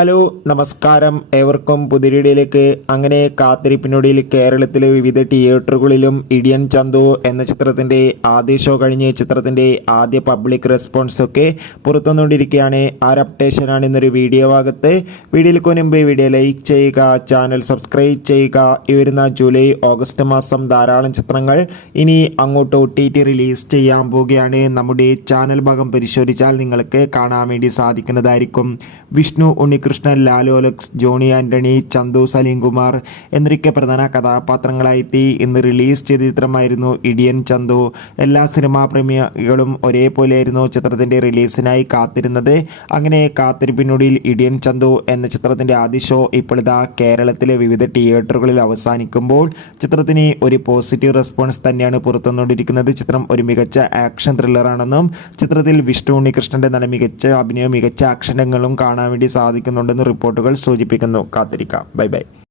Hello നമസ്കാരം, ഏവർക്കും പുതിയൊരിടയിലേക്ക്. അങ്ങനെ കാത്തിരിപ്പിനൊടിയിൽ കേരളത്തിലെ വിവിധ തിയേറ്ററുകളിലും ഇടിയൻ ചന്തു എന്ന ചിത്രത്തിൻ്റെ ആദ്യ ഷോ കഴിഞ്ഞ് ചിത്രത്തിൻ്റെ ആദ്യ പബ്ലിക് റെസ്പോൺസ് ഒക്കെ പുറത്തുവന്നുകൊണ്ടിരിക്കുകയാണ്. ആ ഒരു അപ്ഡേഷനാണ് ഇന്നൊരു വീഡിയോ ഭാഗത്ത്. വീഡിയോയിൽ മുൻപ് വീഡിയോ ലൈക്ക് ചെയ്യുക, ചാനൽ സബ്സ്ക്രൈബ് ചെയ്യുക. ഈ വരുന്ന ജൂലൈ ഓഗസ്റ്റ് മാസം ധാരാളം ചിത്രങ്ങൾ ഇനി അങ്ങോട്ട് OTT റിലീസ് ചെയ്യാൻ പോവുകയാണ്. നമ്മുടെ ചാനൽ ഭാഗം പരിശോധിച്ചാൽ നിങ്ങൾക്ക് കാണാൻ വേണ്ടി സാധിക്കുന്നതായിരിക്കും. വിഷ്ണു ഉണ്ണികൃഷ്ണൻ, ലാലു അലക്സ്, ജോണി ആൻ്റണി, ചന്തു സലീംകുമാർ എന്നൊക്കെ പ്രധാന കഥാപാത്രങ്ങളായി ഇന്ന് റിലീസ് ചെയ്ത ചിത്രമായിരുന്നു ഇടിയൻ ചന്തു. എല്ലാ സിനിമാ പ്രേമികളും ഒരേപോലെയായിരുന്നു ചിത്രത്തിൻ്റെ റിലീസിനായി കാത്തിരുന്നത്. അങ്ങനെ കാത്തിരിപ്പിനൊടുവിൽ ഇടിയൻ ചന്തു എന്ന ചിത്രത്തിൻ്റെ ആദ്യ ഷോ ഇപ്പോഴിതാ കേരളത്തിലെ വിവിധ തിയേറ്ററുകളിൽ അവസാനിക്കുമ്പോൾ ചിത്രത്തിന് ഒരു പോസിറ്റീവ് റെസ്പോൺസ് തന്നെയാണ് പുറത്തുവന്നുകൊണ്ടിരിക്കുന്നത്. ചിത്രം ഒരു മികച്ച ആക്ഷൻ ത്രില്ലറാണെന്നും ചിത്രത്തിൽ വിഷ്ണു ഉണ്ണികൃഷ്ണൻ്റെ നല്ല മികച്ച അഭിനയവും മികച്ച ആക്ഷൻ രംഗങ്ങളും കാണാൻ വേണ്ടി സാധിക്കുന്നുണ്ടെന്ന് റിപ്പോർട്ടുകൾ സൂചിപ്പിക്കുന്നു. കാത്തിരിക്കാം. Bye bye.